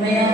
Amen.